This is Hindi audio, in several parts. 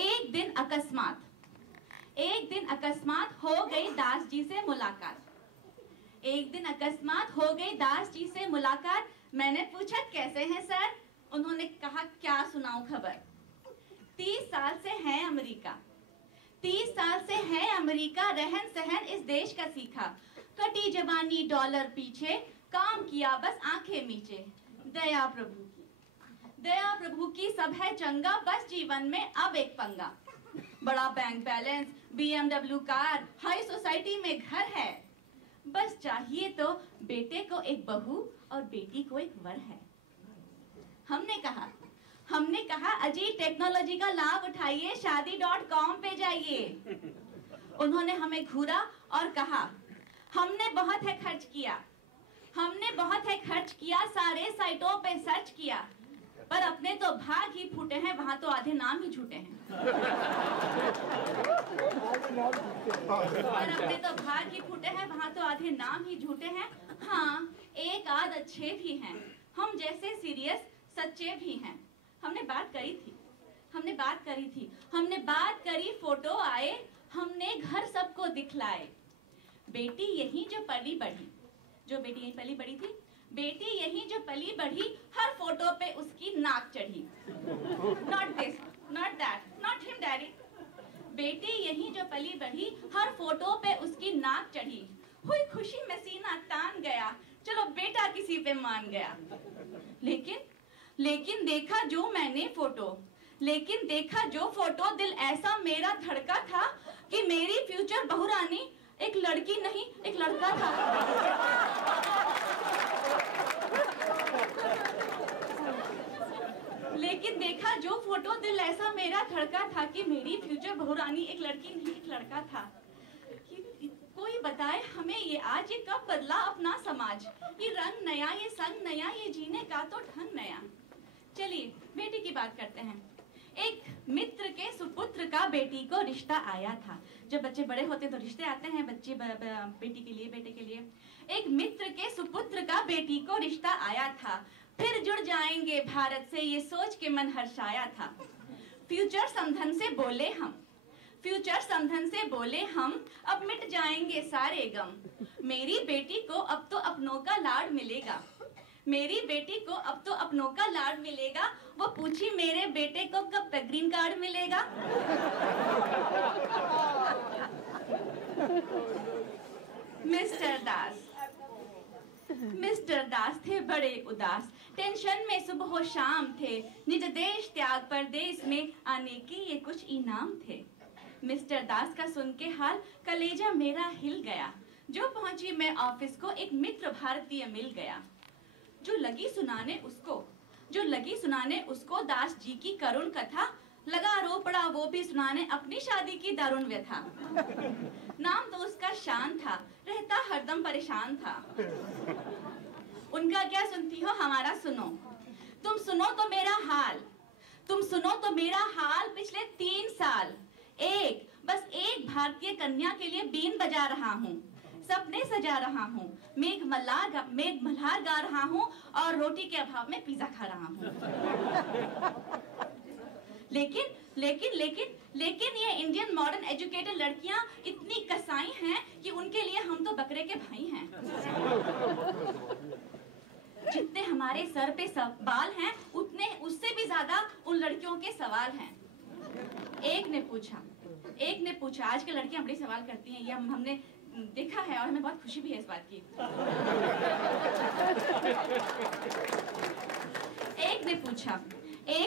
एक दिन अकस्मात हो गई दास जी से मुलाकात। एक दिन अकस्मात हो गई दास जी से मुलाकात। मैंने पूछा कैसे हैं सर? उन्होंने कहा क्या सुनाऊं खबर। 30 साल से है अमेरिका, 30 साल से है अमेरिका, रहन सहन इस देश का सीखा। कटी जवानी डॉलर पीछे, काम किया बस आंखें मीचे। दया प्रभु की सब है चंगा, बस जीवन में अब एक पंगा। बड़ा bank balance, BMW car, high society में घर है। बस चाहिए तो बेटे को एक बहू और बेटी को एक वर है। हमने कहा अजी टेक्नोलॉजी का लाभ उठाइए, शादी.com पे जाइए। उन्होंने हमें घूरा और कहा हमने बहुत है खर्च किया, सारे साइटों पे सर्च किया, पर अपने तो भाग ही फूटे हैं, वहां तो आधे नाम ही झूठे हैं। हाँ, एक आध अच्छे भी हैं, हम जैसे सीरियस सच्चे भी हैं। हमने बात करी, फोटो आए, हमने घर सबको दिखलाए। बेटी यहीं जो पली बढ़ी, हर फोटो पे उसकी नाक चढ़ी। Not this, not that, not him daddy। बेटी यहीं जो पली बढ़ी, हर फोटो पे उसकी नाक चढ़ी। हुई खुशी में सीना तान गया, चलो बेटा किसी पे मान गया। लेकिन देखा जो फोटो, दिल ऐसा मेरा धड़का था कि मेरी फ्यूचर बहुरानी एक लड़की नहीं एक लड़का था। लेकिन देखा जो फोटो, दिल ऐसा मेरा धड़का था कि मेरी फ्यूचर बहुरानी एक लड़की नहीं एक लड़का था। कोई बताए हमें ये आज, ये कब बदला अपना समाज? ये रंग नया, ये संग नया, ये जीने का तो ढंग नया। चलिए बेटी की बात करते हैं। एक मित्र के सुपुत्र का बेटी को रिश्ता आया था। जब बच्चे बड़े होते तो रिश्ते आते हैं, बच्चे बेटी के लिए, बेटे के लिए। एक मित्र के सुपुत्र का बेटी को रिश्ता आया था, फिर जुड़ जाएंगे भारत से, ये सोच के मन हर्षाया था। फ्यूचर समधन से बोले हम, अब मिट जाएंगे सारे गम। मेरी बेटी को अब तो अपनों का लाड मिलेगा। वो पूछी मेरे बेटे को कब तक ग्रीन कार्ड मिलेगा। मिस्टर दास थे बड़े उदास, टेंशन में सुबह शाम थे। निज देश त्याग परदेश में आने के ये कुछ इनाम थे। मिस्टर दास का सुन के हाल कलेजा मेरा हिल गया। जो पहुंची मैं ऑफिस को, एक मित्र भारतीय मिल गया। जो लगी सुनाने उसको दास जी की करुण कथा। लगा रो पड़ा वो भी सुनाने अपनी शादी की दारुण व्यथा। नाम तो उसका शान था, रहता हरदम परेशान था। उनका क्या सुनती हो, हमारा सुनो। तुम सुनो तो मेरा हाल पिछले 3 साल। बस एक भारतीय कन्या के लिए बीन बजा रहा हूँ, सपने सजा रहा हूँ, मेघ मल्हार गा रहा हूँ और रोटी के अभाव में पिज्जा खा रहा हूँ। लेकिन ये इंडियन मॉडर्न एजुकेटेड लड़कियां इतनी कसाई हैं कि उनके लिए हम तो बकरे के भाई हैं। जितने हमारे सर पे बाल हैं, उतने उससे भी ज्यादा उन लड़कियों के सवाल हैं। एक ने पूछा, आजकल लड़कियां बड़े सवाल करती हैं, ये हमने देखा है और हमें बहुत खुशी भी है इस बात की। एक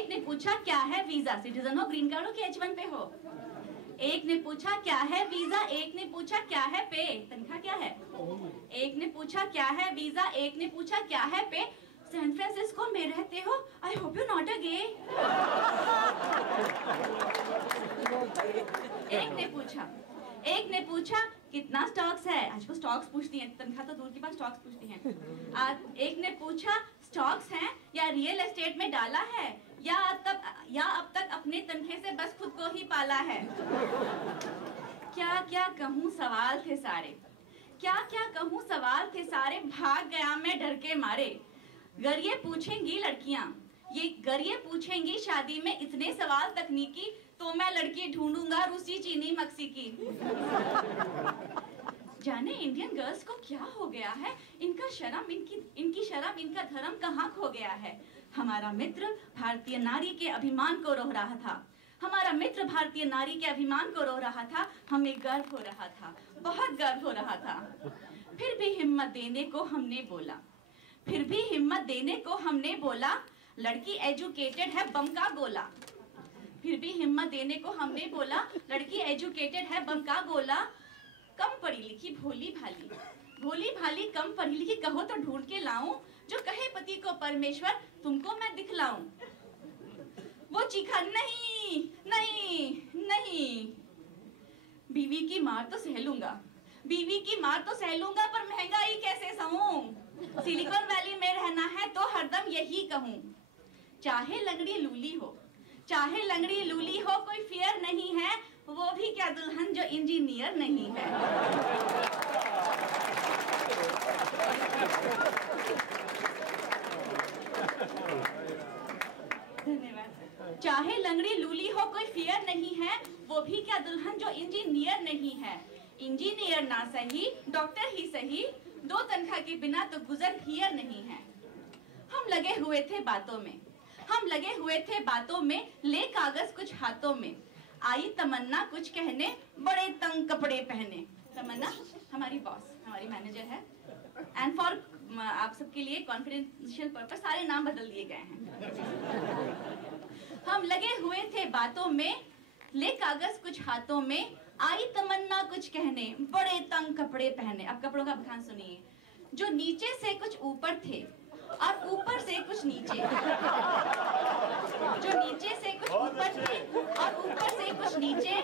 ने पूछा क्या है वीजा, सिटीजन हो, ग्रीन कार्ड हो कि H1 पे हो। एक ने पूछा क्या है वीजा, एक ने पूछा क्या है पे, तनख्वाह क्या है। एक ने पूछा क्या है वीजा, एक ने पूछा क्या है पे। सैन फ्रांसिस्को में रहते हो, I hope you not a gay. एक ने पूछा कितना स्टॉक्स है, आजकल स्टॉक्स पूछती हैं, तनख्वाह तो दूर की बात, स्टॉक्स पूछती हैं। एक ने पूछा स्टॉक्स हैं या रियल एस्टेट में डाला है, या अब तक अपने तनखे से बस खुद को ही पाला है। क्या कहूँ सवाल थे सारे, भाग गया मैं डर के मारे। गर ये पूछेंगी शादी में इतने सवाल तकनीकी, तो मैं लड़की ढूंढूंगा रूसी चीनी मक्सिकी। जाने इंडियन गर्ल्स को क्या हो गया है, इनकी शर्म इनका धर्म कहाँ खो गया है। हमारा मित्र भारतीय नारी के अभिमान को रोह रहा था, हमारा मित्र भारतीय नारी के अभिमान को रो रहा था। हमें गर्व हो रहा था, बहुत गर्व हो रहा था। फिर भी हिम्मत देने को हमने बोला, लड़की एजुकेटेड है बम का गोला। फिर भी हिम्मत देने को हमने बोला, लड़की एजुकेटेड है बम का गोला। कम पढ़ी लिखी भोली भाली कम पढ़ी लिखी कहो तो ढूंढ के लाऊं, जो कहे पति को परमेश्वर तुमको मैं दिखलाऊं। वो चीखा नहीं नहीं नहीं, बीवी की मार तो सह लूंगा पर महंगाई कैसे सहूं। सिलिकॉन वैली में रहना है तो हरदम यही कहूं, चाहे लंगड़ी लूली हो कोई फियर नहीं है, वो भी क्या दुल्हन जो इंजीनियर नहीं है। धन्यवाद। चाहे लंगड़ी लूली हो कोई फियर नहीं है, वो भी क्या दुल्हन जो इंजीनियर नहीं है। इंजीनियर ना सही डॉक्टर ही सही, 2 तनख्वाह के बिना तो गुजर हियर नहीं है। हम लगे हुए थे बातों में, ले कागज कुछ हाथों में। आई तमन्ना कुछ कहने, बड़े तंग कपड़े पहने। तमन्ना हमारी बॉस, हमारी मैनेजर है। एंड फॉर आप सबके लिए कॉन्फिडेंशियल पर्पस सारे नाम बदल दिए गए हैं। हम लगे हुए थे बातों में, ले कागज कुछ हाथों में। आई तमन्ना कुछ कहने, बड़े तंग कपड़े पहने। अब कपड़ों का बखान सुनिए। जो नीचे से कुछ ऊपर थे और ऊपर से कुछ नीचे, जो नीचे से कुछ ऊपर थे और ऊपर से कुछ नीचे।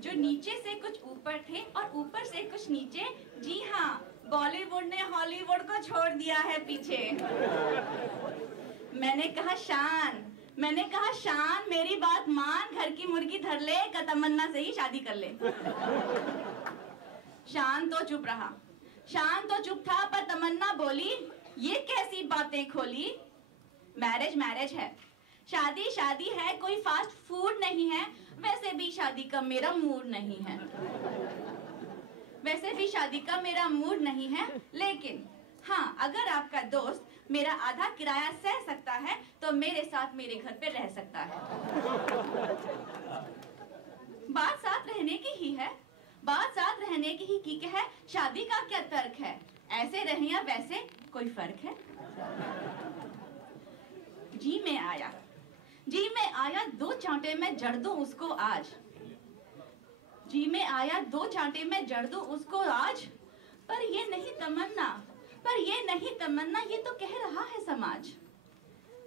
जो नीचे से कुछ ऊपर थे और ऊपर से कुछ नीचे। जी हाँ, बॉलीवुड ने हॉलीवुड को छोड़ दिया है पीछे। मैंने कहा शान मेरी बात मान, घर की मुर्गी धर ले, तमन्ना से ही शादी कर ले। शान तो चुप था पर तमन्ना बोली, ये कैसी बातें खोली। मैरिज है, शादी है, कोई फास्ट फूड नहीं है। वैसे भी शादी का मेरा मूड नहीं है। लेकिन हाँ, अगर आपका दोस्त मेरा आधा किराया सह सकता है तो मेरे साथ मेरे घर पे रह सकता है। बात साथ रहने की ही की है। शादी का क्या तर्क है, ऐसे रहे या वैसे कोई फर्क है। जी में आया 2 चांटे में जड़ दूं उसको आज। जी में आया 2 चांटे में जड़ दूं उसको आज। पर ये नहीं तमन्ना, ये तो कह रहा है समाज।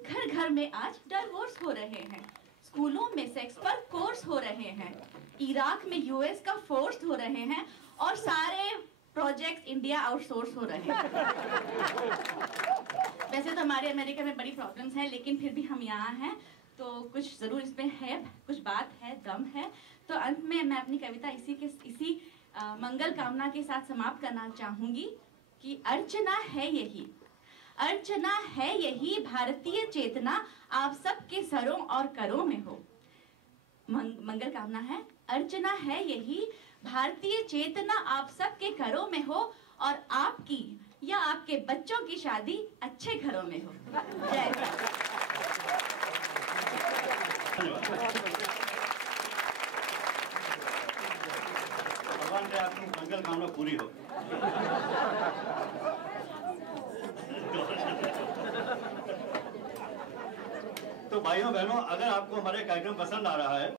घर घर में आज डिवोर्स हो रहे हैं, स्कूलों में सेक्स पर कोर्स हो रहे हैं, इराक में यूएस का फोर्स हो रहे हैं और सारे प्रोजेक्ट्स इंडिया आउटसोर्स हो रहे हैं। वैसे तो हमारे अमेरिका में बड़ी प्रॉब्लम्स हैं, लेकिन फिर भी हम यहाँ हैं तो कुछ जरूर इसमें है, कुछ बात है, दम है। तो अंत में मैं अपनी कविता इसी मंगल कामना के साथ समाप्त करना चाहूंगी कि अर्चना है यही भारतीय चेतना आप सबके सरों और करों में हो। मंगल कामना है, अर्चना है यही भारतीय चेतना आप सबके घरों में हो और आपकी या आपके बच्चों की शादी अच्छे घरों में हो। जय भगवान से आपकी मंगल कामना पूरी हो। तो भाइयों बहनों, अगर आपको हमारे कार्यक्रम पसंद आ रहा है